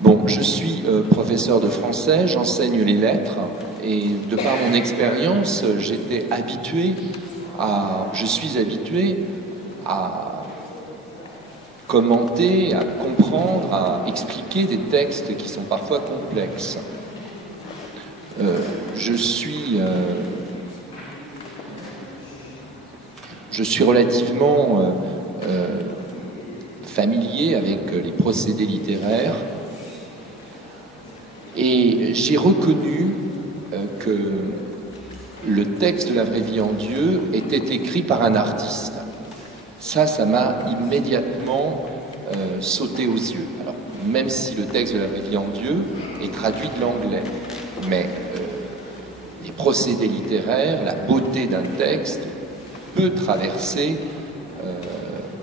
Bon, je suis professeur de français, j'enseigne les lettres et de par mon expérience, je suis habitué à commenter, à comprendre, à expliquer des textes qui sont parfois complexes. Je suis relativement familier avec les procédés littéraires et j'ai reconnu que le texte de La vraie vie en Dieu était écrit par un artiste. Ça m'a immédiatement sauté aux yeux. Alors, même si le texte de La vraie vie en Dieu est traduit de l'anglais, mais les procédés littéraires, la beauté d'un texte peut traverser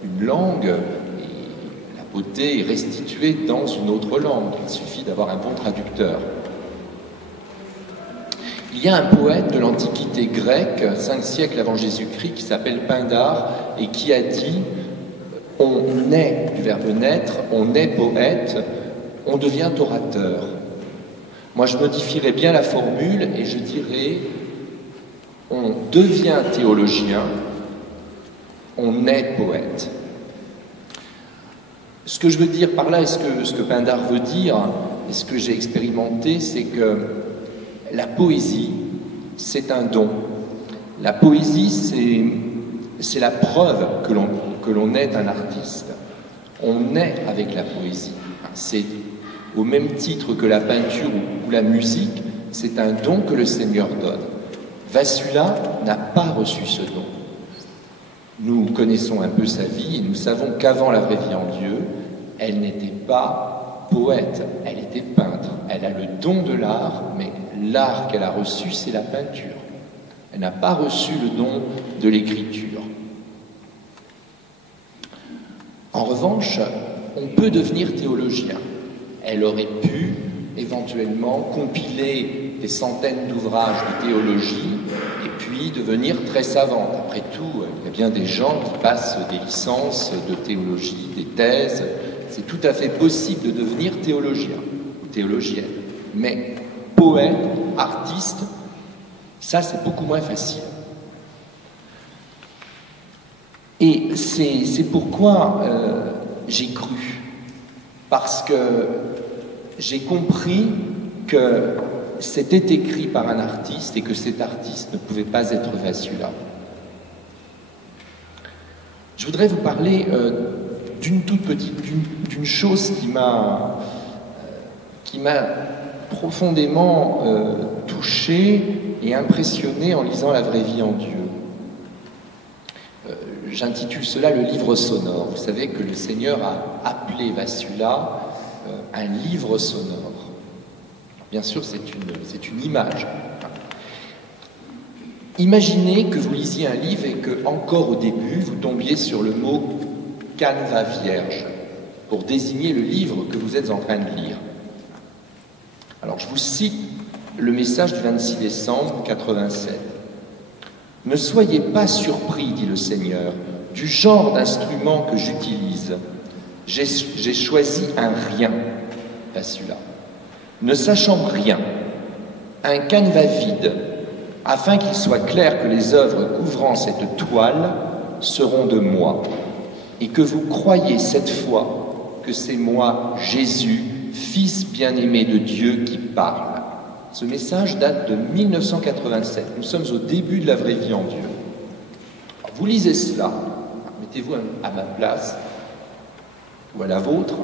une langue et la beauté est restituée dans une autre langue. Il suffit d'avoir un bon traducteur. Il y a un poète de l'Antiquité grecque, 5 siècles avant Jésus-Christ, qui s'appelle Pindare et qui a dit « On est, du verbe naître, on est poète, on devient orateur ». Moi, je modifierais bien la formule et je dirais « On devient théologien, on est poète ». Ce que je veux dire par là, et ce que Pindare veut dire, et ce que j'ai expérimenté, c'est que la poésie, c'est un don. La poésie, c'est la preuve que l'on est un artiste. On est avec la poésie. C'est au même titre que la peinture ou la musique, c'est un don que le Seigneur donne. Vassula n'a pas reçu ce don. Nous connaissons un peu sa vie et nous savons qu'avant La vraie vie en Dieu, elle n'était pas poète, elle était peintre. Elle a le don de l'art, mais l'art qu'elle a reçu, c'est la peinture. Elle n'a pas reçu le don de l'écriture. En revanche, on peut devenir théologien. Elle aurait pu éventuellement compiler des centaines d'ouvrages de théologie et puis devenir très savante. Après tout, il y a bien des gens qui passent des licences de théologie, des thèses. C'est tout à fait possible de devenir théologien, théologienne. Mais poète, artiste, ça c'est beaucoup moins facile. Et c'est pourquoi j'ai cru. Parce que j'ai compris que c'était écrit par un artiste et que cet artiste ne pouvait pas être Vassula. Je voudrais vous parler d'une toute petite, d'une chose qui m'a profondément touché et impressionné en lisant La vraie vie en Dieu. J'intitule cela le livre sonore. Vous savez que le Seigneur a appelé Vassula un livre sonore. Bien sûr, c'est une image. Imaginez que vous lisiez un livre et que, encore au début, vous tombiez sur le mot « canevas vierge » pour désigner le livre que vous êtes en train de lire. Alors, je vous cite le message du 26 décembre 87. « Ne soyez pas surpris, dit le Seigneur, du genre d'instrument que j'utilise. J'ai choisi un rien, Vassula, ne sachant rien, un canevas vide, afin qu'il soit clair que les œuvres couvrant cette toile seront de moi, et que vous croyez cette fois que c'est moi, Jésus, Fils bien-aimé de Dieu, qui parle. » Ce message date de 1987. Nous sommes au début de La vraie vie en Dieu. Alors, vous lisez cela, mettez-vous à ma place ou à la vôtre,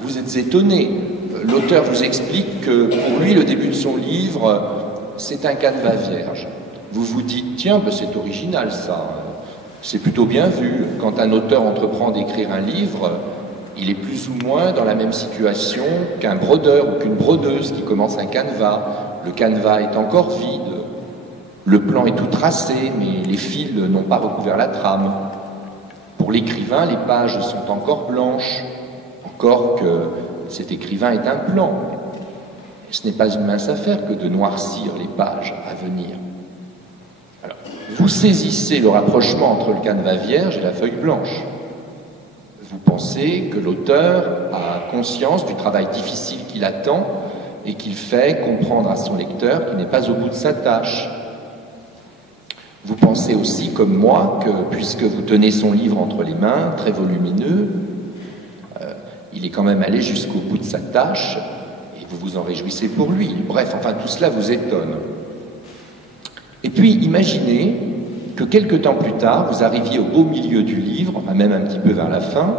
vous êtes étonné. L'auteur vous explique que pour lui, le début de son livre, c'est un canevas vierge. Vous vous dites, tiens, ben c'est original ça, c'est plutôt bien vu. Quand un auteur entreprend d'écrire un livre, il est plus ou moins dans la même situation qu'un brodeur ou qu'une brodeuse qui commence un canevas. Le canevas est encore vide, le plan est tout tracé, mais les fils n'ont pas recouvert la trame. Pour l'écrivain, les pages sont encore blanches, encore que cet écrivain est un plan. Ce n'est pas une mince affaire que de noircir les pages à venir. Alors, vous saisissez le rapprochement entre le canevas vierge et la feuille blanche. Vous pensez que l'auteur a conscience du travail difficile qui l'attend et qu'il fait comprendre à son lecteur qu'il n'est pas au bout de sa tâche. Vous pensez aussi, comme moi, que puisque vous tenez son livre entre les mains, très volumineux, il est quand même allé jusqu'au bout de sa tâche et vous vous en réjouissez pour lui. Bref, enfin, tout cela vous étonne. Et puis, imaginez que quelque temps plus tard, vous arriviez au beau milieu du livre, enfin même un petit peu vers la fin,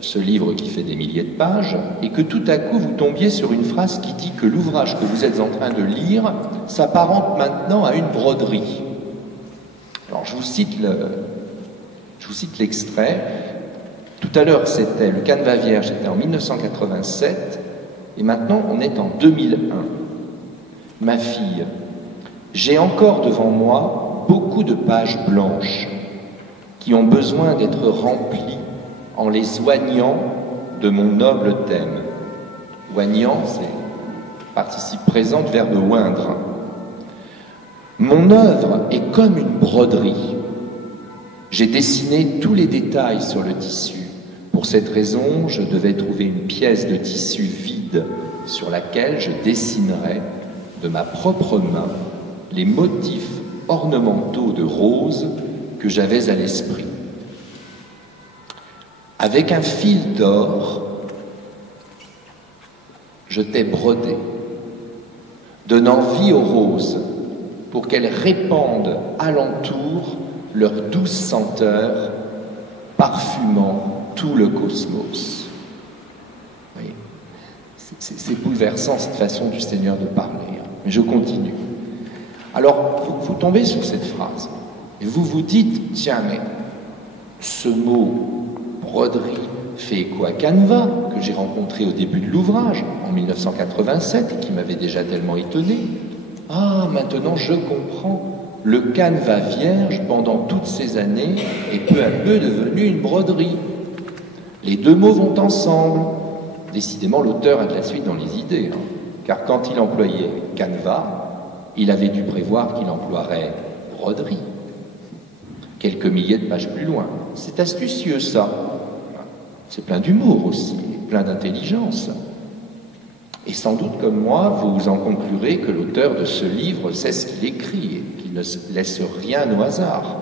ce livre qui fait des milliers de pages, et que tout à coup vous tombiez sur une phrase qui dit que l'ouvrage que vous êtes en train de lire s'apparente maintenant à une broderie. Alors je vous cite l'extrait. Tout à l'heure c'était le Canevas vierge, c'était en 1987, et maintenant on est en 2001. Ma fille, j'ai encore devant moi beaucoup de pages blanches qui ont besoin d'être remplies en les oignant de mon noble thème. Oignant, c'est participe présent du verbe oindre. Mon œuvre est comme une broderie. J'ai dessiné tous les détails sur le tissu. Pour cette raison, je devais trouver une pièce de tissu vide sur laquelle je dessinerais de ma propre main les motifs ornementaux de rose que j'avais à l'esprit. Avec un fil d'or, je t'ai brodé, donnant vie aux roses pour qu'elles répandent alentour leur douce senteur, parfumant tout le cosmos. Oui. C'est bouleversant cette façon du Seigneur de parler. Mais je continue. Alors, vous tombez sur cette phrase et vous vous dites, tiens, mais ce mot broderie fait écho à Canevas, que j'ai rencontré au début de l'ouvrage, en 1987, et qui m'avait déjà tellement étonné. Ah, maintenant je comprends. Le Canevas vierge, pendant toutes ces années, est peu à peu devenu une broderie. Les deux mots vont ensemble. Décidément, l'auteur a de la suite dans les idées, hein, car quand il employait Canevas, il avait dû prévoir qu'il emploierait broderie. Quelques milliers de pages plus loin. C'est astucieux, ça. C'est plein d'humour aussi, plein d'intelligence. Et sans doute, comme moi, vous en conclurez que l'auteur de ce livre sait ce qu'il écrit et qu'il ne laisse rien au hasard.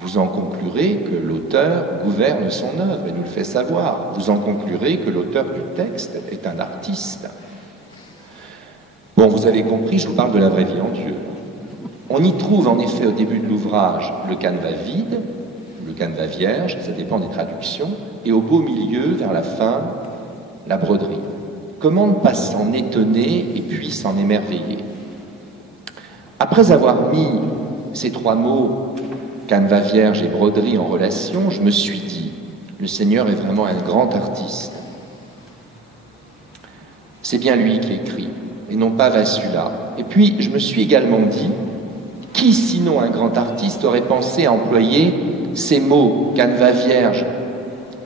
Vous en conclurez que l'auteur gouverne son œuvre et nous le fait savoir. Vous en conclurez que l'auteur du texte est un artiste. Bon, vous avez compris, je vous parle de la vraie vie en Dieu. On y trouve en effet au début de l'ouvrage le Canevas vide, le Canevas vierge, ça dépend des traductions, et au beau milieu, vers la fin, la broderie. Comment ne pas s'en étonner et puis s'en émerveiller? Après avoir mis ces trois mots, Canevas vierge et broderie, en relation, je me suis dit, le Seigneur est vraiment un grand artiste. C'est bien lui qui écrit, et non pas Vassula. Et puis, je me suis également dit, qui sinon un grand artiste aurait pensé à employer ces mots, Canevas vierge,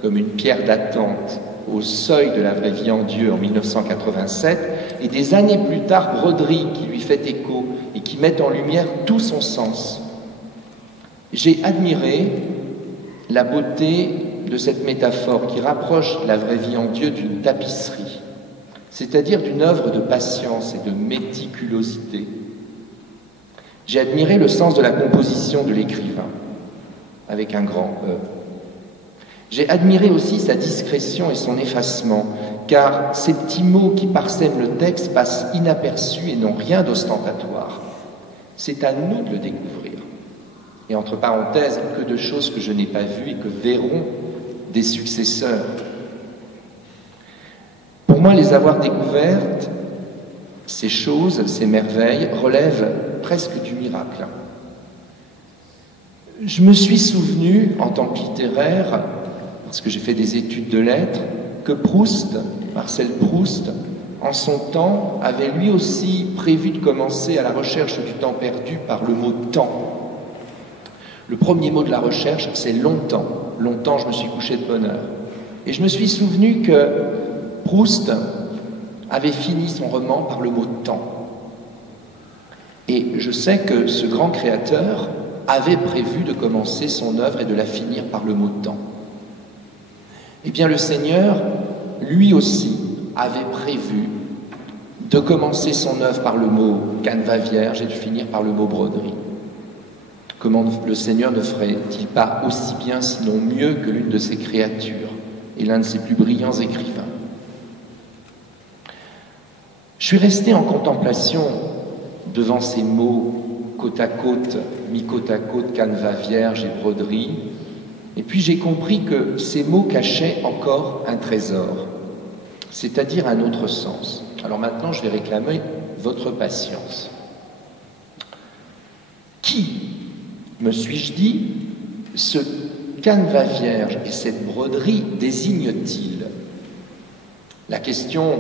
comme une pierre d'attente au seuil de la vraie vie en Dieu en 1987, et des années plus tard, broderie qui lui fait écho et qui met en lumière tout son sens. J'ai admiré la beauté de cette métaphore qui rapproche la vraie vie en Dieu d'une tapisserie, c'est-à-dire d'une œuvre de patience et de méticulosité. J'ai admiré le sens de la composition de l'écrivain, avec un grand E. J'ai admiré aussi sa discrétion et son effacement, car ces petits mots qui parsèment le texte passent inaperçus et n'ont rien d'ostentatoire. C'est à nous de le découvrir. Et entre parenthèses, que de choses que je n'ai pas vues et que verront des successeurs. Pour moi, les avoir découvertes, ces choses, ces merveilles, relèvent presque du miracle. Je me suis souvenu, en tant que littéraire, parce que j'ai fait des études de lettres, que Proust, Marcel Proust, en son temps, avait lui aussi prévu de commencer à la recherche du temps perdu par le mot « temps ». Le premier mot de la recherche, c'est « longtemps ». Longtemps, je me suis couché de bonne heure. Et je me suis souvenu que Proust avait fini son roman par le mot « temps ». Et je sais que ce grand créateur avait prévu de commencer son œuvre et de la finir par le mot « temps ». Eh bien, le Seigneur lui aussi avait prévu de commencer son œuvre par le mot canevas vierge et de finir par le mot broderie. Comment le Seigneur ne ferait-il pas aussi bien, sinon mieux, que l'une de ses créatures et l'un de ses plus brillants écrivains? Je suis resté en contemplation devant ces mots côte à côte, mis côte à côte, canevas vierge et broderie, et puis j'ai compris que ces mots cachaient encore un trésor, c'est-à-dire un autre sens. Alors maintenant, je vais réclamer votre patience. Qui, me suis-je dit, ce canevas vierge et cette broderie désignent-ils? La question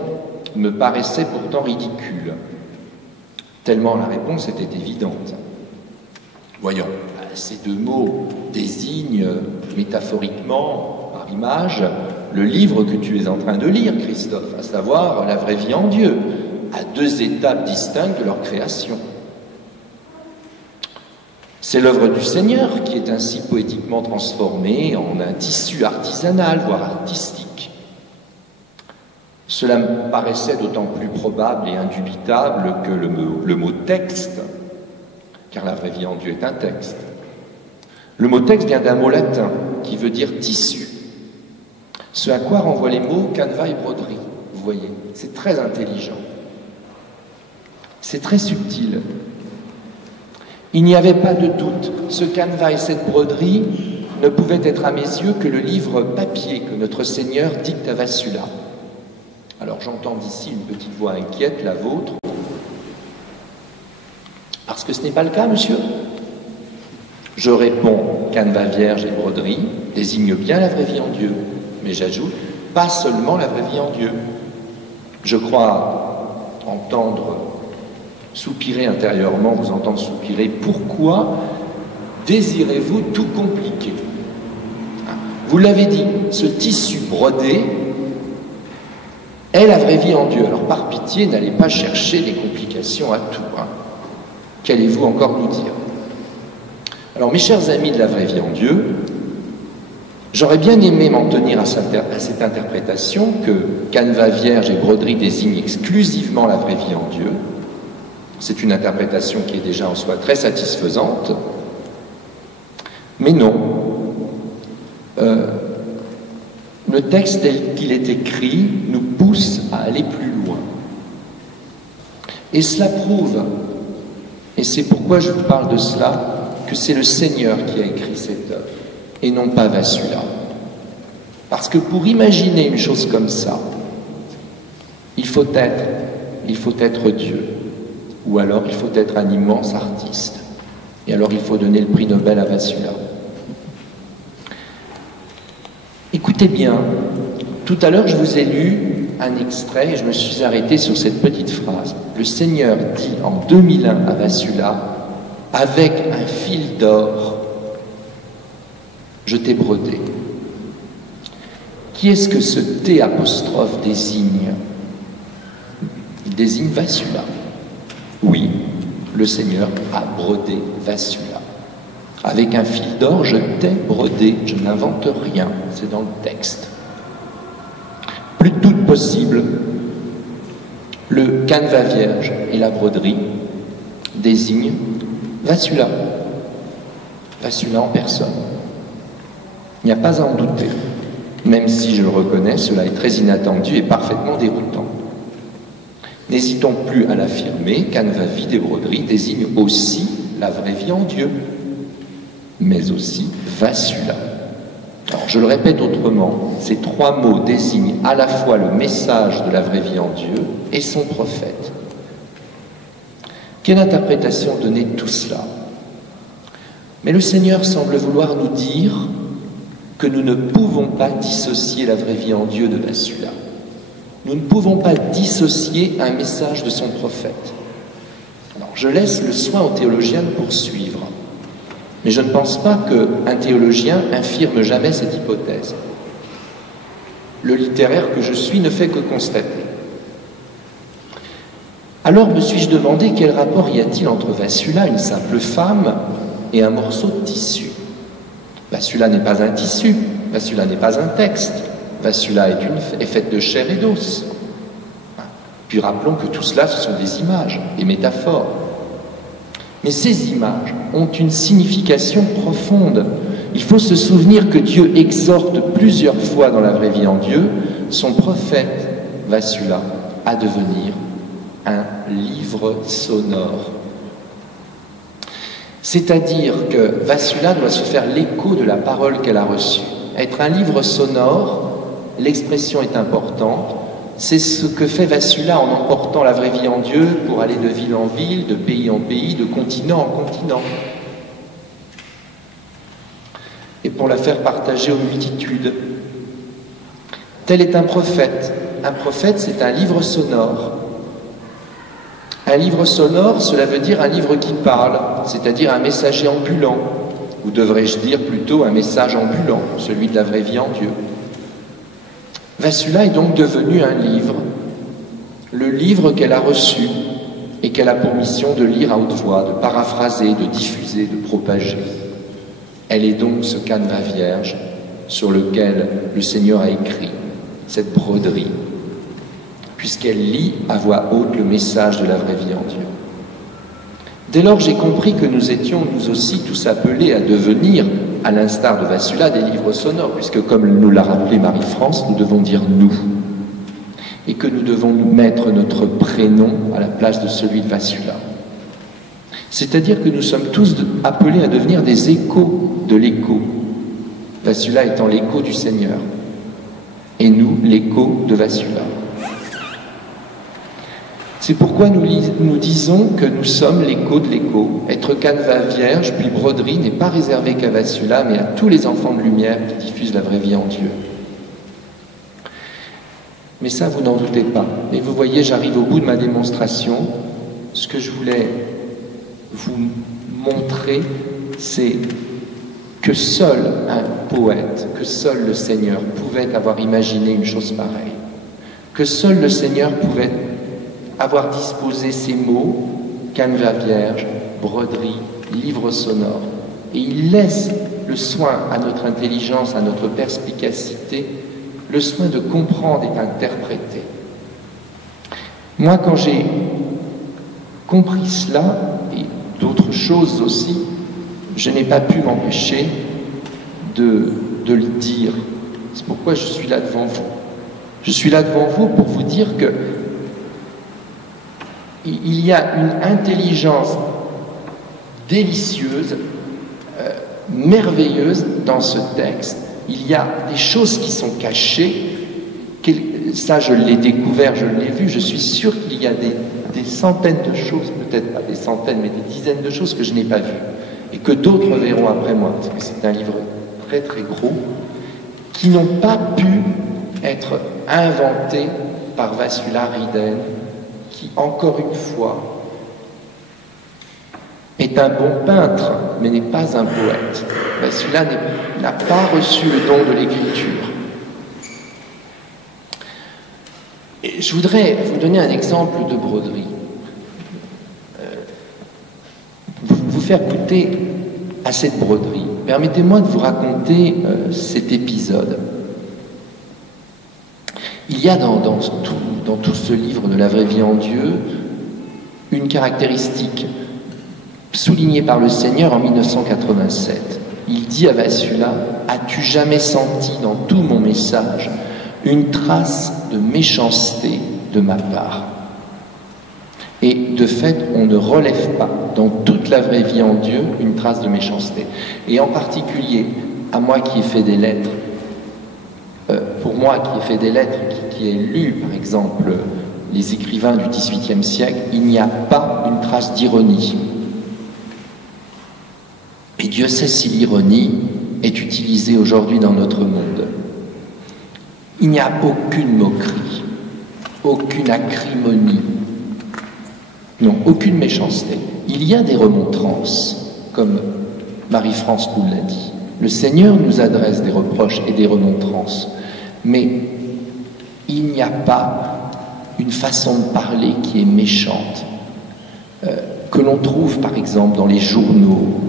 me paraissait pourtant ridicule, tellement la réponse était évidente. Voyons, ces deux mots désignent métaphoriquement, par image, le livre que tu es en train de lire, Christophe, à savoir La vraie vie en Dieu, à deux étapes distinctes de leur création. C'est l'œuvre du Seigneur qui est ainsi poétiquement transformée en un tissu artisanal, voire artistique. Cela me paraissait d'autant plus probable et indubitable que le mot texte, car la vraie vie en Dieu est un texte. Le mot texte vient d'un mot latin qui veut dire tissu. Ce à quoi renvoient les mots canevas et broderie. Vous voyez, c'est très intelligent. C'est très subtil. Il n'y avait pas de doute. Ce canevas et cette broderie ne pouvaient être à mes yeux que le livre papier que notre Seigneur dicte à Vassula. Alors j'entends d'ici une petite voix inquiète, la vôtre. Parce que ce n'est pas le cas, monsieur? Je réponds, canevas vierge et broderie désignent bien la vraie vie en Dieu. Mais j'ajoute, pas seulement la vraie vie en Dieu. Je crois entendre soupirer intérieurement, vous entendre soupirer. Pourquoi désirez-vous tout compliquer? Vous l'avez dit, ce tissu brodé est la vraie vie en Dieu. Alors par pitié, n'allez pas chercher des complications à tout. Qu'allez-vous encore nous dire? Alors mes chers amis de la vraie vie en Dieu, j'aurais bien aimé m'en tenir à cette interprétation que canevas vierge et broderie désignent exclusivement la vraie vie en Dieu. C'est une interprétation qui est déjà en soi très satisfaisante. Mais non. Le texte tel qu'il est écrit nous pousse à aller plus loin. Et cela prouve, et c'est pourquoi je vous parle de cela, que c'est le Seigneur qui a écrit cette œuvre, et non pas Vassula. Parce que pour imaginer une chose comme ça, il faut être Dieu, ou alors il faut être un immense artiste, et alors il faut donner le prix Nobel à Vassula. Écoutez bien, tout à l'heure je vous ai lu un extrait et je me suis arrêté sur cette petite phrase. Le Seigneur dit en 2001 à Vassula, avec un fil d'or, je t'ai brodé. Qui est-ce que ce T apostrophe désigne? Il désigne Vassula. Oui, le Seigneur a brodé Vassula. Avec un fil d'or, je t'ai brodé, je n'invente rien, c'est dans le texte. Plus de doute possible, le canevas vierge et la broderie désignent Vassula. Vassula en personne. Il n'y a pas à en douter. Même si, je le reconnais, cela est très inattendu et parfaitement déroutant. N'hésitons plus à l'affirmer, canevas vide et broderie désignent aussi la vraie vie en Dieu, mais aussi Vassula. Alors, je le répète autrement, ces trois mots désignent à la fois le message de la vraie vie en Dieu et son prophète. Quelle interprétation donner de tout cela? Mais le Seigneur semble vouloir nous dire que nous ne pouvons pas dissocier la vraie vie en Dieu de Vassula. Nous ne pouvons pas dissocier un message de son prophète. Alors, je laisse le soin aux théologiens de poursuivre. Mais je ne pense pas qu'un théologien infirme jamais cette hypothèse. Le littéraire que je suis ne fait que constater. Alors me suis-je demandé quel rapport y a-t-il entre Vassula, une simple femme, et un morceau de tissu? Vassula n'est pas un tissu, Vassula n'est pas un texte, Vassula est faite de chair et d'os. Puis rappelons que tout cela, ce sont des images, des métaphores. Mais ces images ont une signification profonde. Il faut se souvenir que Dieu exhorte plusieurs fois dans la vraie vie en Dieu son prophète Vassula à devenir un livre sonore. C'est-à-dire que Vassula doit se faire l'écho de la parole qu'elle a reçue. Être un livre sonore, l'expression est importante, c'est ce que fait Vassula en emportant la vraie vie en Dieu pour aller de ville en ville, de pays en pays, de continent en continent. Et pour la faire partager aux multitudes. Tel est un prophète. Un prophète, c'est un livre sonore. Un livre sonore, cela veut dire un livre qui parle, c'est-à-dire un messager ambulant, ou devrais-je dire plutôt un message ambulant, celui de la vraie vie en Dieu. Vassula est donc devenu un livre, le livre qu'elle a reçu et qu'elle a pour mission de lire à haute voix, de paraphraser, de diffuser, de propager. Elle est donc ce canevas vierge sur lequel le Seigneur a écrit cette broderie, puisqu'elle lit à voix haute le message de la vraie vie en Dieu. Dès lors, j'ai compris que nous étions, nous aussi, tous appelés à devenir, à l'instar de Vassula, des livres sonores, puisque, comme nous l'a rappelé Marie-France, nous devons dire « nous », et que nous devons nous mettre notre prénom à la place de celui de Vassula. C'est-à-dire que nous sommes tous appelés à devenir des échos de l'écho, Vassula étant l'écho du Seigneur, et nous, l'écho de Vassula. C'est pourquoi nous disons que nous sommes l'écho de l'écho. Être canevas vierge, puis broderie, n'est pas réservé qu'à Vassula, mais à tous les enfants de lumière qui diffusent la vraie vie en Dieu. Mais ça, vous n'en doutez pas. Et vous voyez, j'arrive au bout de ma démonstration. Ce que je voulais vous montrer, c'est que seul un poète, que seul le Seigneur pouvait avoir imaginé une chose pareille. Que seul le Seigneur pouvait avoir disposé ces mots, canevas vierge, broderie, livre sonore. Et il laisse le soin à notre intelligence, à notre perspicacité, le soin de comprendre et d'interpréter. Moi, quand j'ai compris cela, et d'autres choses aussi, je n'ai pas pu m'empêcher de le dire. C'est pourquoi je suis là devant vous. Je suis là devant vous pour vous dire que il y a une intelligence délicieuse, merveilleuse dans ce texte. Il y a des choses qui sont cachées. Ça, je l'ai découvert, je l'ai vu. Je suis sûr qu'il y a des centaines de choses, peut-être pas des centaines, mais des dizaines de choses que je n'ai pas vues. Et que d'autres verront après moi, parce que c'est un livre très très gros, qui n'ont pas pu être inventés par Vassula Riden, qui, encore une fois, est un bon peintre, mais n'est pas un poète. Vassula n'a pas reçu le don de l'écriture. Et je voudrais vous donner un exemple de broderie. Vous faire goûter à cette broderie. Permettez-moi de vous raconter cet épisode. Il y a dans tout ce livre de la vraie vie en Dieu une caractéristique soulignée par le Seigneur en 1987. Il dit à Vassula: « As-tu jamais senti dans tout mon message une trace de méchanceté de ma part ?» Et de fait, on ne relève pas dans toute la vraie vie en Dieu une trace de méchanceté. Et en particulier, à moi qui ai fait des lettres, pour moi qui ai fait des lettres, qui ai lu par exemple les écrivains du XVIIIe siècle, il n'y a pas une trace d'ironie. Et Dieu sait si l'ironie est utilisée aujourd'hui dans notre monde. Il n'y a aucune moquerie, aucune acrimonie, non, aucune méchanceté. Il y a des remontrances, comme Marie-France nous l'a dit. Le Seigneur nous adresse des reproches et des remontrances, mais il n'y a pas une façon de parler qui est méchante, que l'on trouve par exemple dans les journaux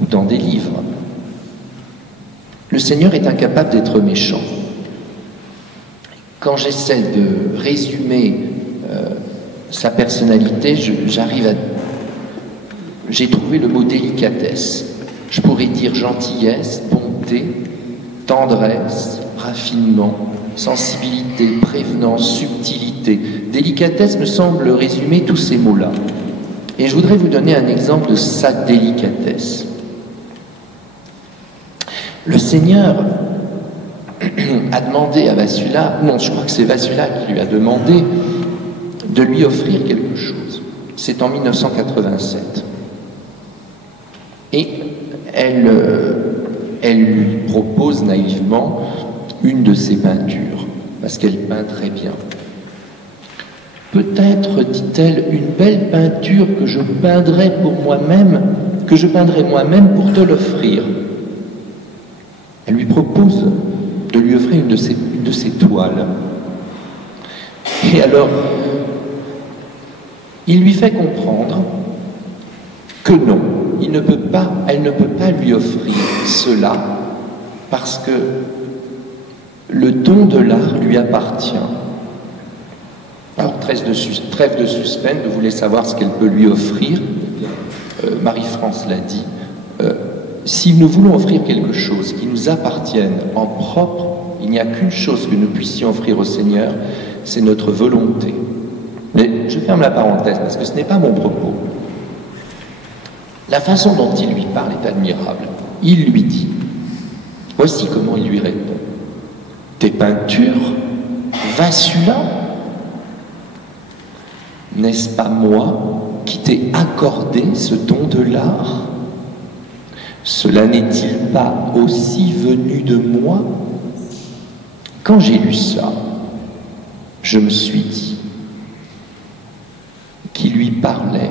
ou dans des livres. Le Seigneur est incapable d'être méchant. quand j'essaie de résumer sa personnalité, j'ai trouvé le mot délicatesse. Je pourrais dire gentillesse, bonté, tendresse, raffinement, sensibilité, prévenance, subtilité. Délicatesse me semble résumer tous ces mots-là. Et je voudrais vous donner un exemple de sa délicatesse. Le Seigneur a demandé à Vassula, non, je crois que c'est Vassula qui lui a demandé de lui offrir quelque chose. C'est en 1987. Et elle lui propose naïvement une de ses peintures, parce qu'elle peint très bien. Peut-être, dit-elle, une belle peinture que je peindrai moi-même pour te l'offrir. Elle lui propose de lui offrir une de ses toiles. Et alors, il lui fait comprendre que non, elle ne peut pas lui offrir cela parce que le don de l'art lui appartient. Alors, trêve de suspense, vous voulez savoir ce qu'elle peut lui offrir. Marie-France l'a dit. Si nous voulons offrir quelque chose qui nous appartienne en propre, il n'y a qu'une chose que nous puissions offrir au Seigneur, c'est notre volonté. Mais je ferme la parenthèse parce que ce n'est pas mon propos. La façon dont il lui parle est admirable. Il lui dit, voici comment il lui répond. Tes peintures, Vassula, n'est-ce pas moi qui t'ai accordé ce don de l'art? Cela n'est-il pas aussi venu de moi? Quand j'ai lu ça, je me suis dit qu'il lui parlait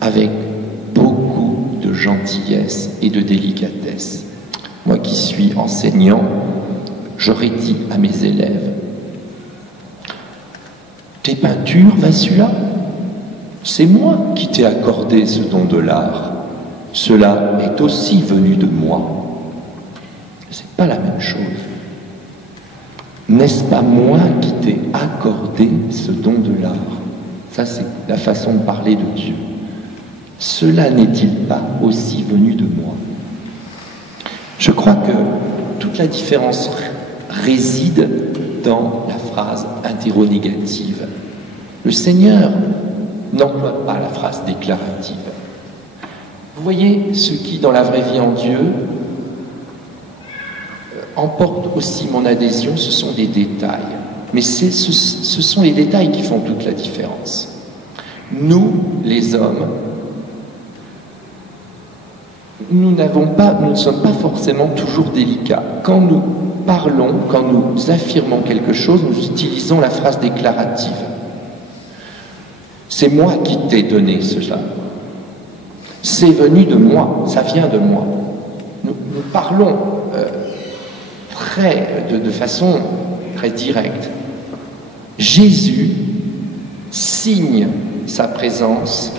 avec beaucoup de gentillesse et de délicatesse. Moi qui suis enseignant, j'aurais dit à mes élèves, tes peintures, Vassula, c'est moi qui t'ai accordé ce don de l'art. Cela est aussi venu de moi. C'est pas la même chose. N'est-ce pas moi qui t'ai accordé ce don de l'art? Ça, c'est la façon de parler de Dieu. Cela n'est-il pas aussi venu de moi? Je crois que toute la différence réside dans la phrase interrogative. Le Seigneur n'emploie pas la phrase déclarative. Vous voyez, ce qui, dans la vraie vie en Dieu, emporte aussi mon adhésion, ce sont des détails. Mais ce sont les détails qui font toute la différence. Nous, les hommes, nous ne sommes pas forcément toujours délicats. Quand nous parlons, quand nous affirmons quelque chose, nous utilisons la phrase déclarative. C'est moi qui t'ai donné cela. C'est venu de moi, ça vient de moi. Nous parlons de façon très directe. Jésus signe sa présence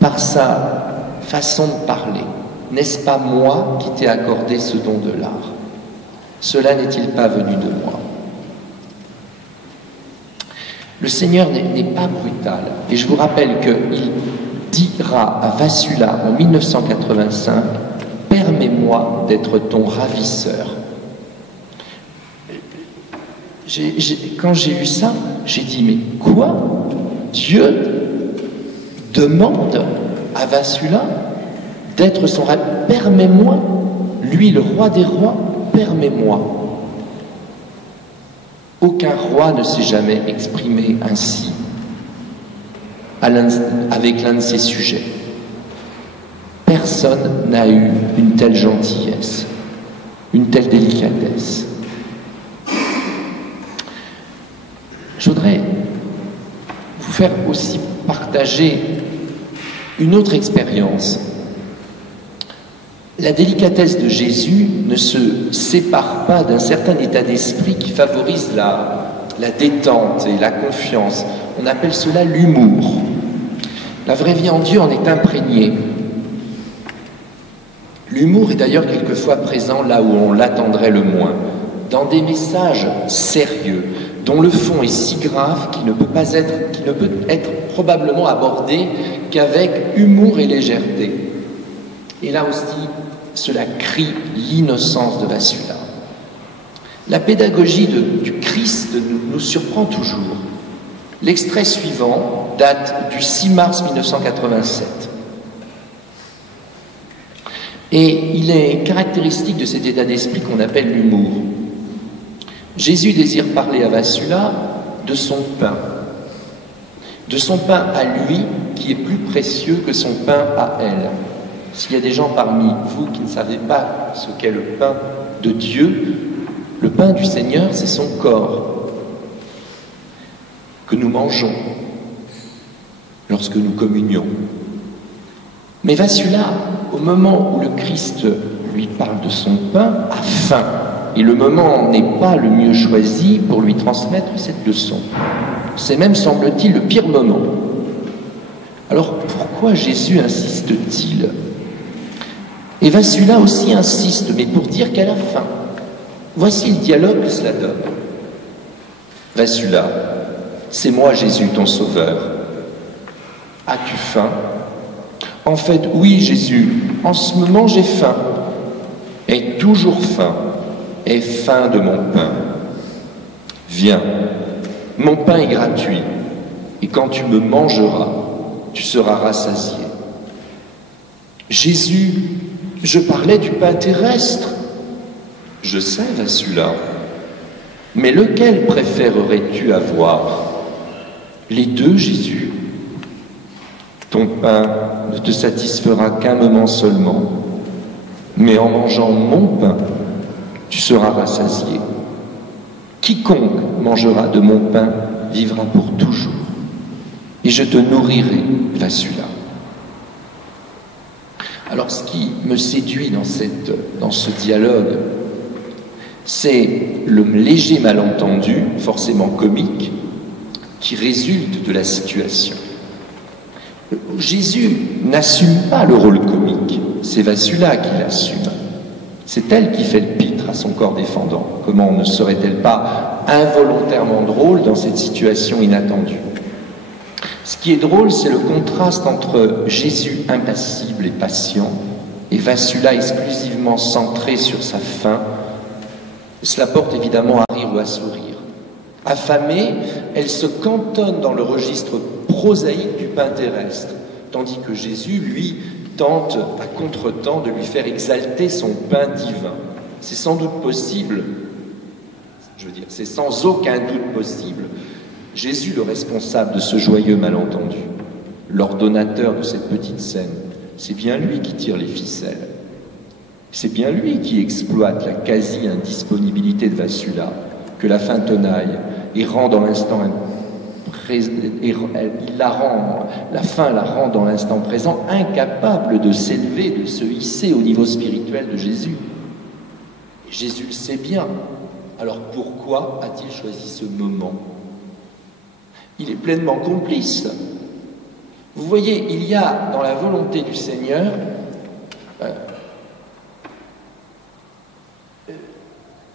par sa façon de parler. N'est-ce pas moi qui t'ai accordé ce don de l'art? Cela n'est-il pas venu de moi? Le Seigneur n'est pas brutal. Et je vous rappelle qu'il dira à Vassula en 1985 « Permets-moi d'être ton ravisseur ». Quand j'ai lu ça, j'ai dit « Mais quoi? Dieu demande à Vassula d'être son ravisseur. Permets-moi, lui le roi des rois, permets-moi ». Aucun roi ne s'est jamais exprimé ainsi avec l'un de ses sujets. Personne n'a eu une telle gentillesse, une telle délicatesse. Je voudrais vous faire aussi partager une autre expérience. La délicatesse de Jésus ne se sépare pas d'un certain état d'esprit qui favorise la détente et la confiance. On appelle cela l'humour. La vraie vie en Dieu en est imprégnée. L'humour est d'ailleurs quelquefois présent là où on l'attendrait le moins, dans des messages sérieux, dont le fond est si grave qu'il ne peut être probablement abordé qu'avec humour et légèreté. Et là aussi, cela crie l'innocence de Vassula. La pédagogie du Christ nous surprend toujours. L'extrait suivant date du 6 mars 1987. Et il est caractéristique de cet état d'esprit qu'on appelle l'humour. Jésus désire parler à Vassula de son pain à lui qui est plus précieux que son pain à elle. S'il y a des gens parmi vous qui ne savez pas ce qu'est le pain de Dieu, le pain du Seigneur, c'est son corps que nous mangeons lorsque nous communions. Mais Vassula, au moment où le Christ lui parle de son pain, a faim. Et le moment n'est pas le mieux choisi pour lui transmettre cette leçon. C'est même, semble-t-il, le pire moment. Alors pourquoi Jésus insiste-t-il? Et Vassula aussi insiste, mais pour dire qu'elle a faim. Voici le dialogue que cela donne. Vassula, c'est moi Jésus, ton sauveur. As-tu faim? En fait, oui Jésus, en ce moment j'ai faim. Ai toujours faim. Aie faim de mon pain. Viens, mon pain est gratuit, et quand tu me mangeras, tu seras rassasié. Jésus, je parlais du pain terrestre. Je sais, Vassula, mais lequel préférerais-tu avoir? Les deux, Jésus. Ton pain ne te satisfera qu'un moment seulement, mais en mangeant mon pain, tu seras rassasié. Quiconque mangera de mon pain vivra pour toujours, et je te nourrirai, Vassula. Alors, ce qui me séduit dans ce dialogue, c'est le léger malentendu, forcément comique, qui résulte de la situation. Jésus n'assume pas le rôle comique, c'est Vassula qui l'assume. C'est elle qui fait le pitre à son corps défendant. Comment ne serait-elle pas involontairement drôle dans cette situation inattendue? Ce qui est drôle, c'est le contraste entre Jésus impassible et patient et Vassula exclusivement centrée sur sa faim. Cela porte évidemment à rire ou à sourire. Affamée, elle se cantonne dans le registre prosaïque du pain terrestre, tandis que Jésus, lui, tente à contretemps de lui faire exalter son pain divin. C'est sans doute possible, c'est sans aucun doute possible, Jésus le responsable de ce joyeux malentendu, l'ordonnateur de cette petite scène. C'est bien lui qui tire les ficelles. C'est bien lui qui exploite la quasi-indisponibilité de Vassula, que la faim tenaille et rend dans l'instant la faim la rend dans l'instant présent incapable de s'élever, de se hisser au niveau spirituel de Jésus. Et Jésus le sait bien. Alors pourquoi a-t-il choisi ce moment? Il est pleinement complice. Vous voyez, il y a dans la volonté du Seigneur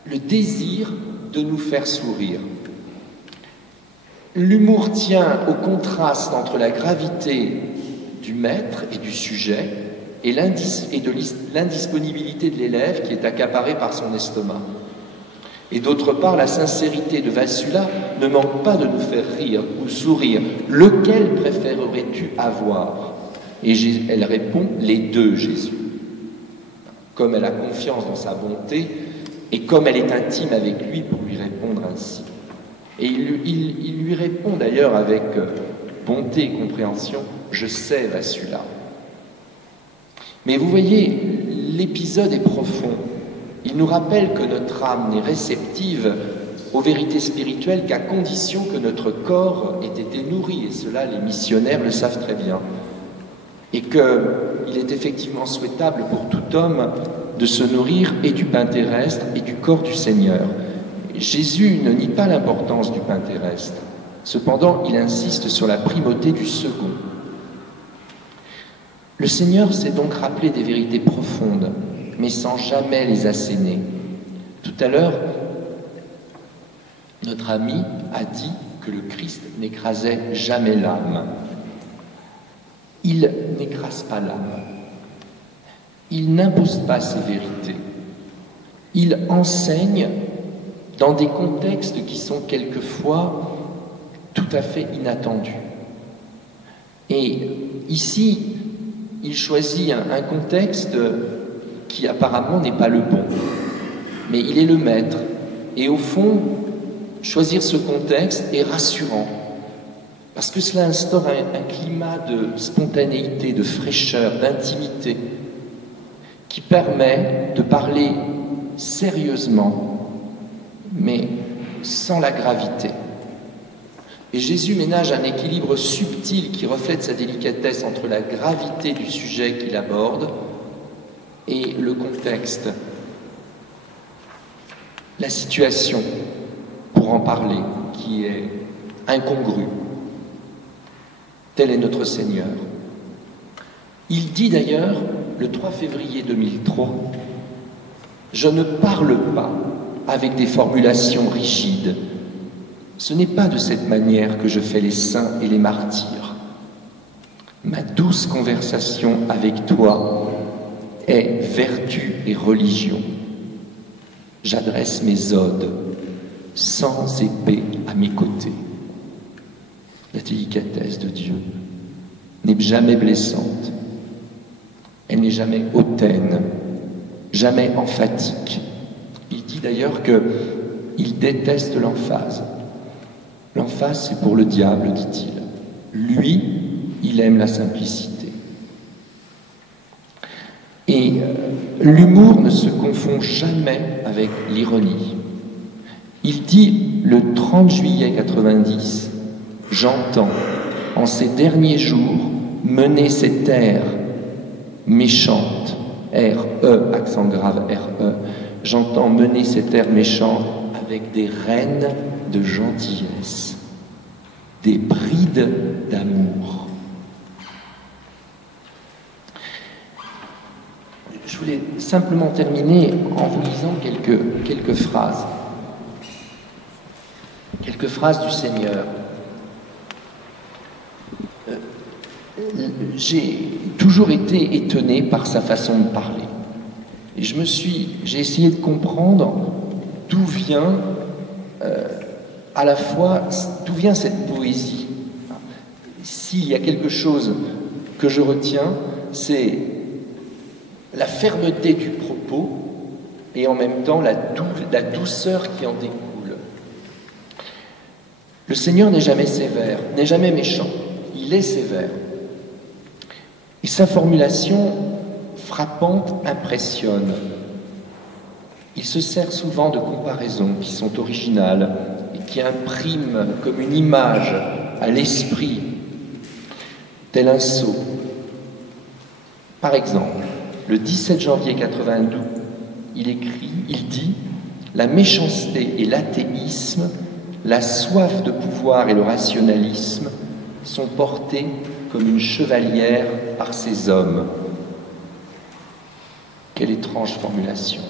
le désir de nous faire sourire. L'humour tient au contraste entre la gravité du maître et du sujet et de l'indisponibilité de l'élève qui est accaparé par son estomac. Et d'autre part, la sincérité de Vassula ne manque pas de nous faire rire ou sourire. Lequel préférerais-tu avoir? Et elle répond, les deux, Jésus. Comme elle a confiance dans sa bonté et comme elle est intime avec lui pour lui répondre ainsi. Et il lui répond d'ailleurs avec bonté et compréhension, « Je sais, Vassula ». Mais vous voyez, l'épisode est profond. Il nous rappelle que notre âme n'est réceptive aux vérités spirituelles qu'à condition que notre corps ait été nourri. Et cela, les missionnaires le savent très bien. Et qu'il est effectivement souhaitable pour tout homme de se nourrir et du pain terrestre et du corps du Seigneur. Jésus ne nie pas l'importance du pain terrestre. Cependant, il insiste sur la primauté du second. Le Seigneur s'est donc rappelé des vérités profondes, mais sans jamais les asséner. Tout à l'heure, Notre ami a dit que le Christ n'écrasait jamais l'âme. Il n'écrase pas l'âme. Il n'impose pas ses vérités. Il enseigne dans des contextes qui sont quelquefois tout à fait inattendus. Et ici, il choisit un contexte qui apparemment n'est pas le bon, mais il est le maître. Et au fond, choisir ce contexte est rassurant, parce que cela instaure un climat de spontanéité, de fraîcheur, d'intimité, qui permet de parler sérieusement, mais sans la gravité. Et Jésus ménage un équilibre subtil qui reflète sa délicatesse entre la gravité du sujet qu'il aborde et le contexte, la situation, pour en parler, qui est incongrue. Tel est notre Seigneur. Il dit d'ailleurs, le 3 février 2003, « Je ne parle pas avec des formulations rigides. Ce n'est pas de cette manière que je fais les saints et les martyrs. Ma douce conversation avec toi est vertu et religion. J'adresse mes odes sans épée à mes côtés. » La délicatesse de Dieu n'est jamais blessante. Elle n'est jamais hautaine, jamais emphatique. Il dit d'ailleurs qu'il déteste l'emphase. L'emphase, c'est pour le diable, dit-il. Lui, il aime la simplicité. Et l'humour ne se confond jamais avec l'ironie. Il dit, le 30 juillet 90, « J'entends, en ces derniers jours, mener cette ère méchante, R-E, accent grave, R-E, j'entends mener cette ère méchante avec des reines de gentillesse, des brides d'amour. » Je voulais simplement terminer en vous lisant quelques phrases. Quelques phrases du Seigneur. J'ai toujours été étonné par sa façon de parler. Et j'ai essayé de comprendre d'où vient à la fois, d'où vient cette poésie. S'il y a quelque chose que je retiens, c'est la fermeté du propos et en même temps la douceur qui en découle. Le Seigneur n'est jamais sévère, n'est jamais méchant, il est sévère. Et sa formulation frappante impressionne. Il se sert souvent de comparaisons qui sont originales et qui impriment comme une image à l'esprit, tel un sceau. Par exemple, le 17 janvier 92, il dit « La méchanceté et l'athéisme, la soif de pouvoir et le rationalisme sont portés comme une chevalière par ces hommes. » Quelle étrange formulation.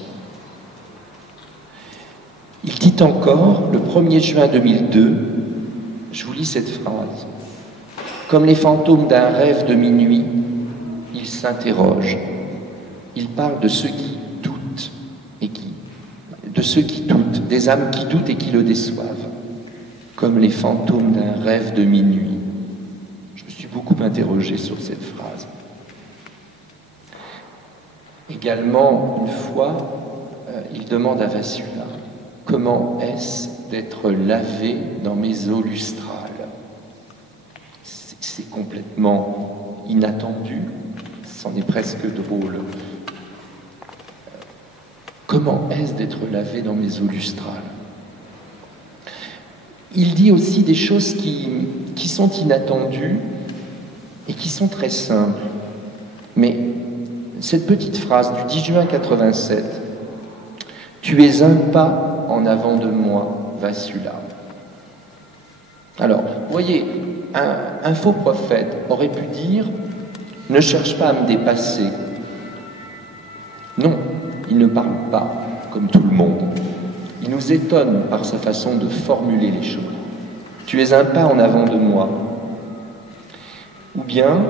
Il dit encore, le 1er juin 2002, je vous lis cette phrase. « Comme les fantômes d'un rêve de minuit, il s'interroge. Il parle de ceux qui doutent, des âmes qui doutent et qui le déçoivent, comme les fantômes d'un rêve de minuit. » Je me suis beaucoup interrogé sur cette phrase. Également, une fois, il demande à Vassula, « Comment est-ce d'être lavé dans mes eaux lustrales ?» C'est complètement inattendu, c'en est presque drôle. Comment est-ce d'être lavé dans mes eaux lustrales? Il dit aussi des choses qui sont inattendues et qui sont très simples. Mais cette petite phrase du 10 juin 87, « Tu es un pas en avant de moi, Vassula. » Alors, vous voyez, un faux prophète aurait pu dire « Ne cherche pas à me dépasser. » Non, il ne parle pas comme tout le monde. Il nous étonne par sa façon de formuler les choses. Tu es un pas en avant de moi. Ou bien,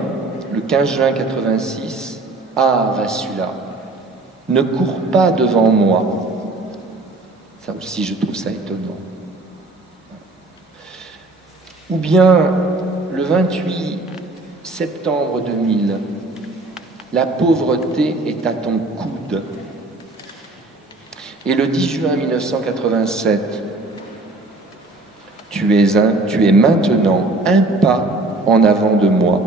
le 15 juin 86, ah Vassula, ne cours pas devant moi. Ça aussi, je trouve ça étonnant. Ou bien, le 28 septembre 2000, la pauvreté est à ton coude. Et le 10 juin 1987, tu es maintenant un pas en avant de moi.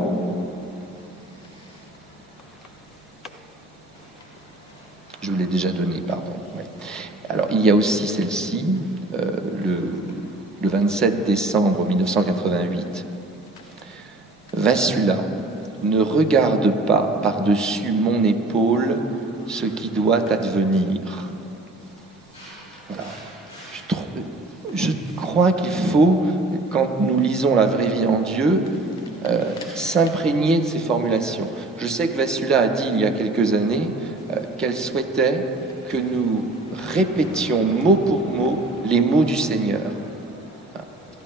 Je vous l'ai déjà donné, pardon. Oui. Alors, il y a aussi celle-ci, le 27 décembre 1988. Vassula, ne regarde pas par-dessus mon épaule ce qui doit advenir. Voilà. Je crois qu'il faut, quand nous lisons la vraie vie en Dieu, s'imprégner de ces formulations. Je sais que Vassula a dit il y a quelques années qu'elle souhaitait que nous répétions mot pour mot les mots du Seigneur,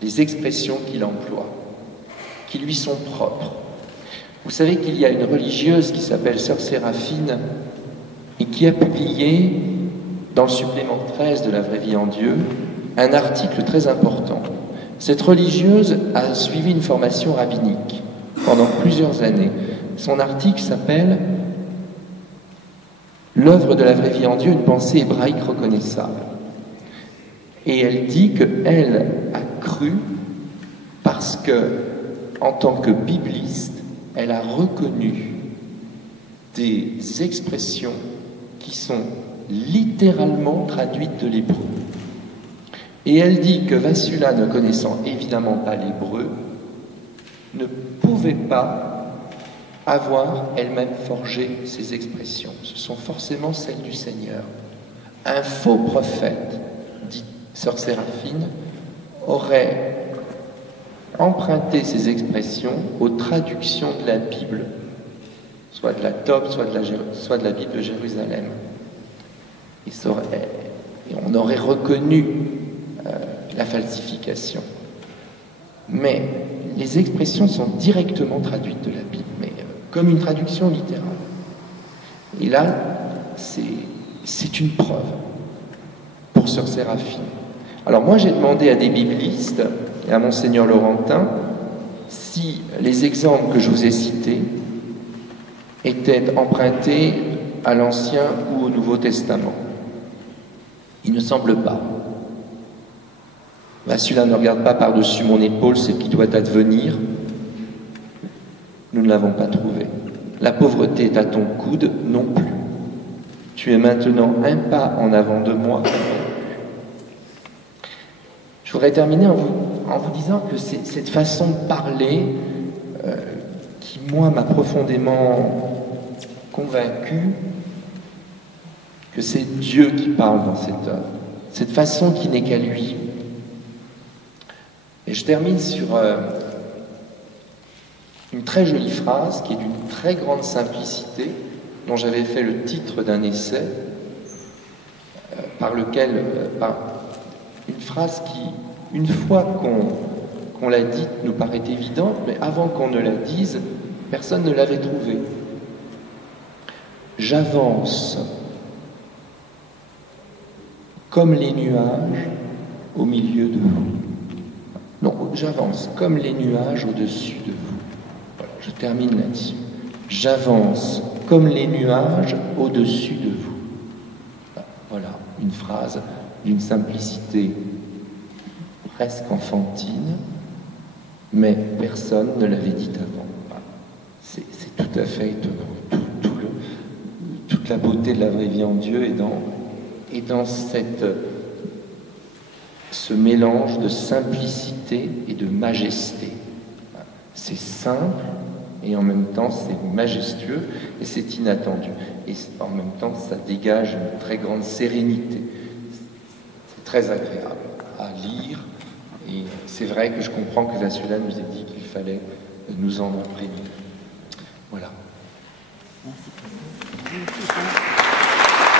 les expressions qu'il emploie, qui lui sont propres. Vous savez qu'il y a une religieuse qui s'appelle Sœur Séraphine et qui a publié dans le supplément 13 de la vraie vie en Dieu un article très important. Cette religieuse a suivi une formation rabbinique pendant plusieurs années. Son article s'appelle « L'œuvre de la vraie vie en Dieu, une pensée hébraïque reconnaissable ». Et elle dit qu'elle a cru parce que, en tant que bibliste, elle a reconnu des expressions qui sont littéralement traduites de l'hébreu. Et elle dit que Vassula, ne connaissant évidemment pas l'hébreu, ne pouvait pas avoir elle-même forgé ces expressions. Ce sont forcément celles du Seigneur. Un faux prophète, dit Sœur Séraphine, aurait emprunté ces expressions aux traductions de la Bible, soit de la Tob, soit de la Bible de Jérusalem. Et on aurait reconnu la falsification. Mais les expressions sont directement traduites de la Bible, mais comme une traduction littérale. Et là, c'est une preuve pour Sœur Séraphine. Alors moi, j'ai demandé à des biblistes et à Monseigneur Laurentin si les exemples que je vous ai cités étaient empruntés à l'Ancien ou au Nouveau Testament. Il ne semble pas. Vassula ne regarde pas par-dessus mon épaule ce qui doit advenir. Nous ne l'avons pas trouvé. La pauvreté est à ton coude, non plus. Tu es maintenant un pas en avant de moi. Je voudrais terminer en vous disant que c'est cette façon de parler qui, moi, m'a profondément convaincu que c'est Dieu qui parle dans cette œuvre. Cette façon qui n'est qu'à lui. Et je termine sur une très jolie phrase qui est d'une très grande simplicité, dont j'avais fait le titre d'un essai, par une phrase qui, une fois qu'on l'a dite, nous paraît évidente, mais avant qu'on ne la dise, personne ne l'avait trouvée. J'avance comme les nuages au milieu de vous. Non, j'avance comme les nuages au-dessus de vous. Voilà, je termine là-dessus. J'avance comme les nuages au-dessus de vous. Voilà, une phrase d'une simplicité presque enfantine, mais personne ne l'avait dit avant. C'est tout à fait étonnant. Toute la beauté de la vraie vie en Dieu est dans ce mélange de simplicité et de majesté. C'est simple et en même temps c'est majestueux et c'est inattendu. Et en même temps ça dégage une très grande sérénité. C'est très agréable à lire et c'est vrai que je comprends que Vassula nous ait dit qu'il fallait nous en imprégner. Voilà. Merci.